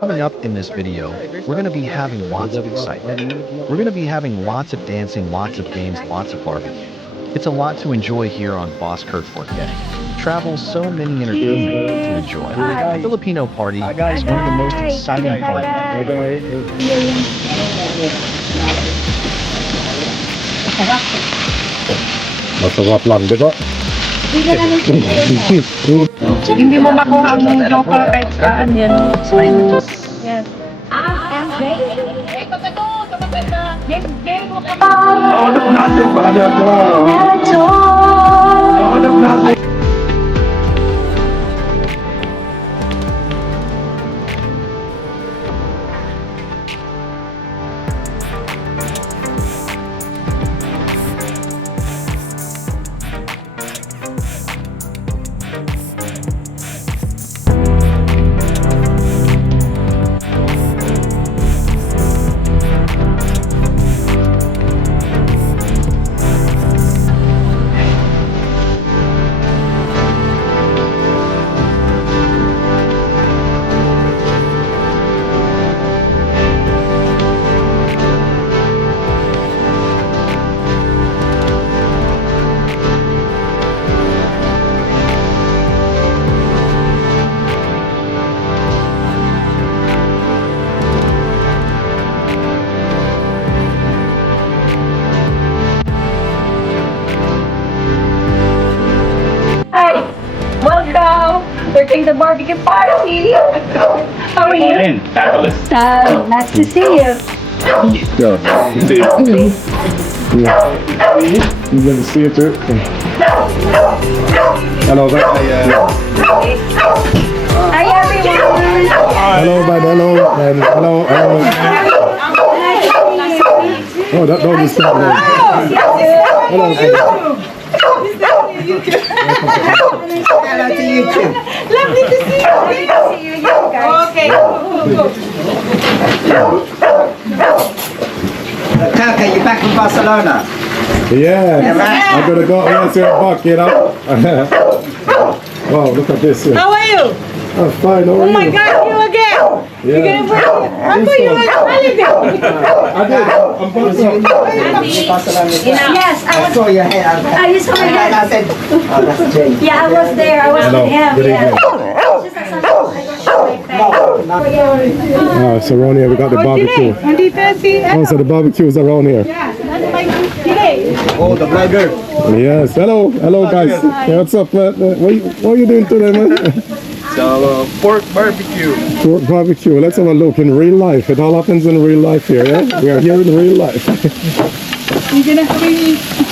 Coming up in this video, we're going to be having lots of excitement. We're going to be having lots of dancing, lots of games, lots of barbecue. It's a lot to enjoy here on Boss Kurt Forget. Travel so many entertainment to enjoy. Filipino party is one of the most exciting parties. Masarap lang, di ba? Hindi mo makuha ang local kahit saan yan. Yes. Welcome! We're doing the barbecue party! How are you? Nice to see you. Yeah. You can see it too. Hello, bud. Hi everyone! Hello, bud. Hello. And hello. Oh, that dog is so good. Hello. Hello to you too. Lovely to see you! Great to see you guys. Okay, Kaka, you back from Barcelona? Yeah. I'm gonna go answer a buck, you know. Wow, look at this. How are you? Oh, fine. How are Oh my you? God, you again! Yeah. You're gonna bring I thought you were on holiday. I did. I'm Barcelona. Yes, I saw your head out there. I saw your head. I said, oh, that's Jane. Yeah, I was there. I was Hello. with him. Good Yeah. So around here we got the barbecue. Oh, so the barbecue is around here. Oh, the blogger. Yes. Hello. Hello, guys. Hey, what's up, man? What are you doing today, man? So, pork barbecue. Pork barbecue. Let's have a look in real life. It all happens in real life here, yeah? We are here in real life.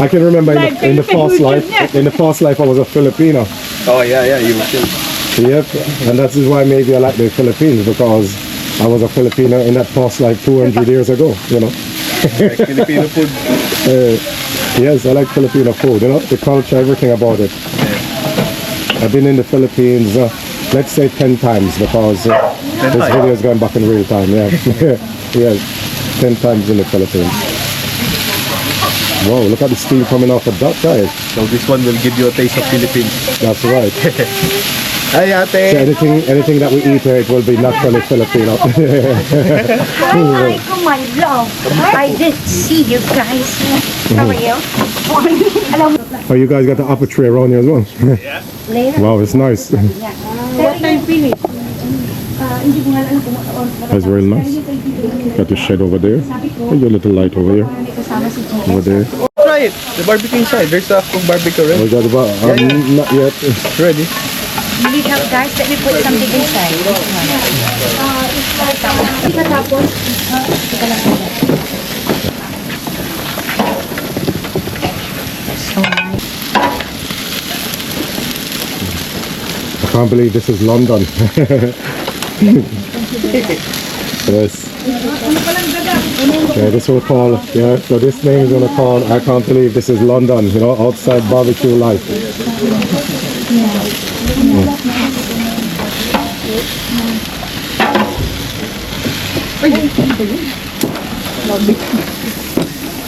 I can remember in the past life. In the past life, I was a Filipino. Oh, yeah, you will. Yep. And that is why maybe I like the Philippines, because I was a Filipino in that past life 200 years ago, you know. Like Filipino food. Yes, I like Filipino food, you know, the culture, everything about it. I've been in the Philippines, let's say 10 times, because this video is going back in real time, yeah. Yes, 10 times in the Philippines. Wow, look at the steam coming off of that, guys. So this one will give you a taste of Philippines. That's right. Hi, ate. So anything that we eat here, it will be naturally Filipino. Hi, my love. I did see you guys. How are you? Oh, you guys got the apple tree around here as well? Yeah. Wow, it's nice. What time finish? That's real nice. Got the shed over there. And your little light over here. Over there. Try it. The barbecue inside. There's a full barbecue, right? We got about not yet. It's ready. You need help, guys? Let me put something inside. So nice. I can't believe this is London. Yes. Yeah, this will call. Yeah, so this name is gonna call. I can't believe this is London. You know, outside barbecue life.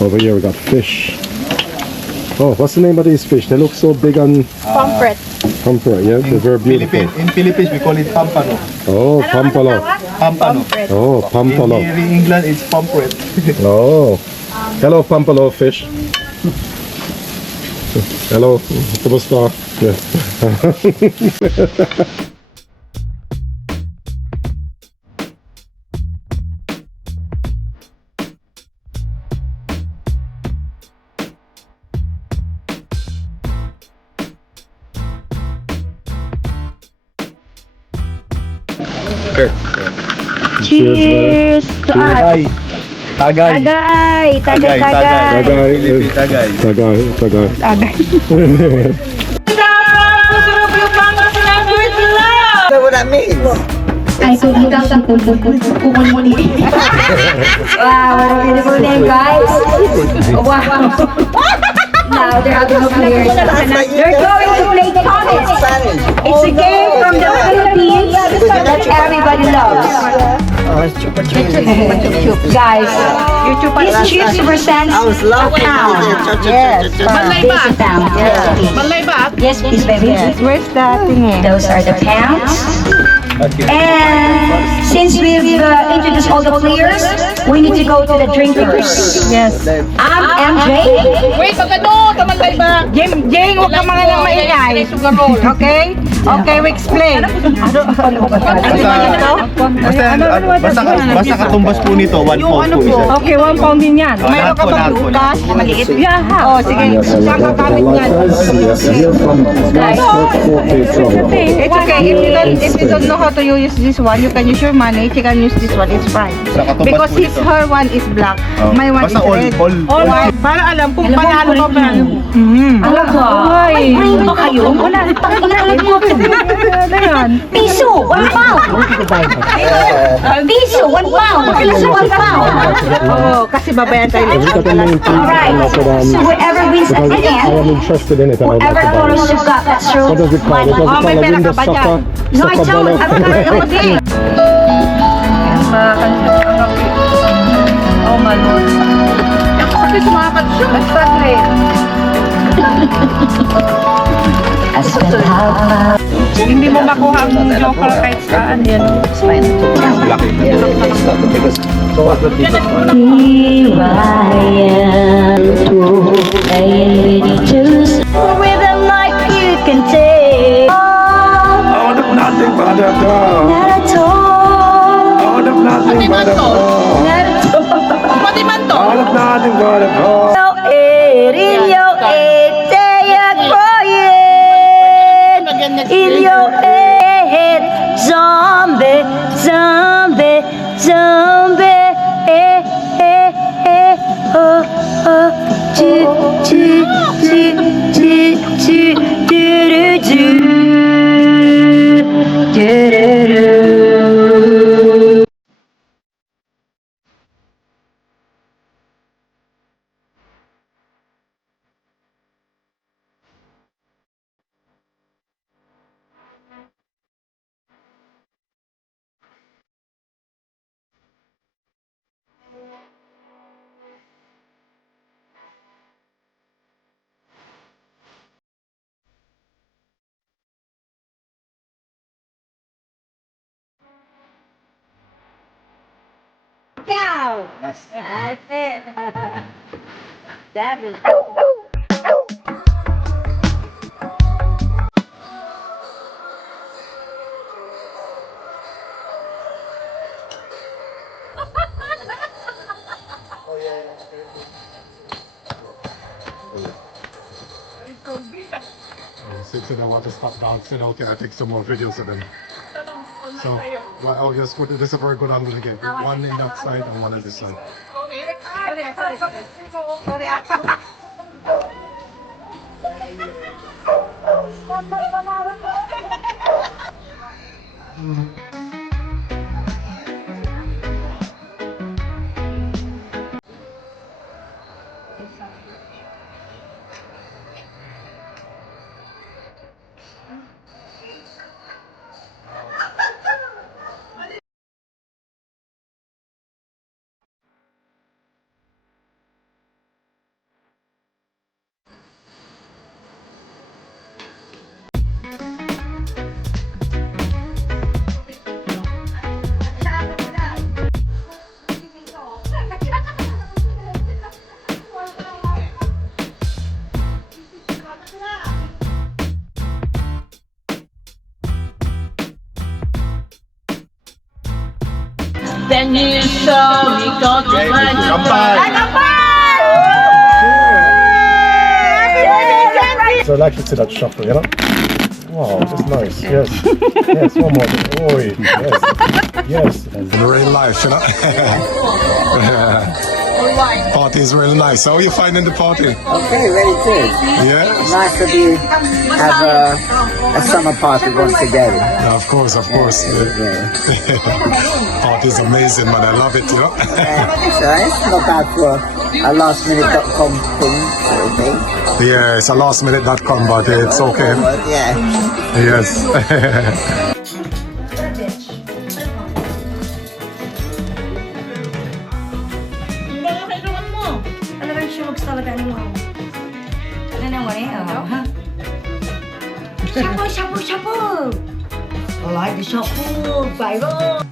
Over here we got fish. Oh, what's the name of these fish? They look so big and Pomfret. pomfret. Yeah, they're very beautiful. In Philippines, we call it pampano. Oh, pampalo. Pampano. Oh, pampalo. In England, it's pomfret. Oh. Hello, pampalo fish. Hello, kumusta? Yeah. Cheers to us. Tagay. Tagay, tagay, tagay. Tagay. Tagay. Tagay. Tagay. Tagay. What that means? Ay, kukumuni. Wow, what a beautiful name, guys. Wow. Now they're having a player. They're going to play tennis. It's a game from the Philippines that everybody loves. Guys, these chips represent a pound. Yes, basic pound. Yes, please, baby. Where's that thing? Those are the pounds. And since we've introduced all the players, we need to go to the drinkers. Yes. I'm MJ. Wait, magano, tamantay ba? Jing, huwag ka mga nang maingay. Okay? Okay, we explain. Basta katumbas po nito, 1 pound po isa. Okay, 1 pound din yan. Mayroon ka bang bukas? Maliit. Yeah, ha. Oh, sige. Saan ka gamit yan? Guys. It's okay. If you don't know how to use this one, you can use your money. You can use this one. It's fine. Because her one is black. My one is Basta red. all. Para alam kung panalo ka ba. Alam ko. Ay. May ba kayo? Wala. Panginalan mo. Ano yan? Piso. 1 pound. Piso. 1 pound. Piso. 1 pound. Oo. Kasi babayan tayo. Alright. So whoever wins at the I end, am interested in it. I would like whoever to buy photos it. you've got, that's true. What does it call? It does it call a window soccer? No, I don't. I'm sorry. Ako din. Oh my Lord. Kasi sumakat siya. Exactly. Hindi mo makuha ang joker kahit saan. Yan. It's fine. With a knife you can take. Out of nothing but a dog. Not at all. Out of nothing but a dog. Not at all. Pati man to. Out of nothing but a dog. In your head, zombie, zombie, zombie, oh, oh, do, do, do, do, do, do, do, do, do, do. Go! That's it. That is. Since I want to stop dancing, okay, I take some more videos of them. So, well, I'll just put this is a very good angle again. One in that side and one on this side. Then you saw me go to my So I like to see that shuffle, you know? Wow, that's nice. Yes. Yes, one more. Oi. Yes. Yes. In real life, you know? Party is really nice. How are you finding the party? Okay, very good. Yeah? Nice to be have a summer party once again. Yeah, of course, of course. Yeah. Party is amazing, man. I love it, you know? So it's not bad for a last minute.com thing, I think. Yeah, it's a lastminute.com, but it's okay. Yeah. Yes. Talagang shugs talaga ni Mom. Ano naman eh, oh. Shampoo, shampoo, shampoo! I like the shampoo, viral!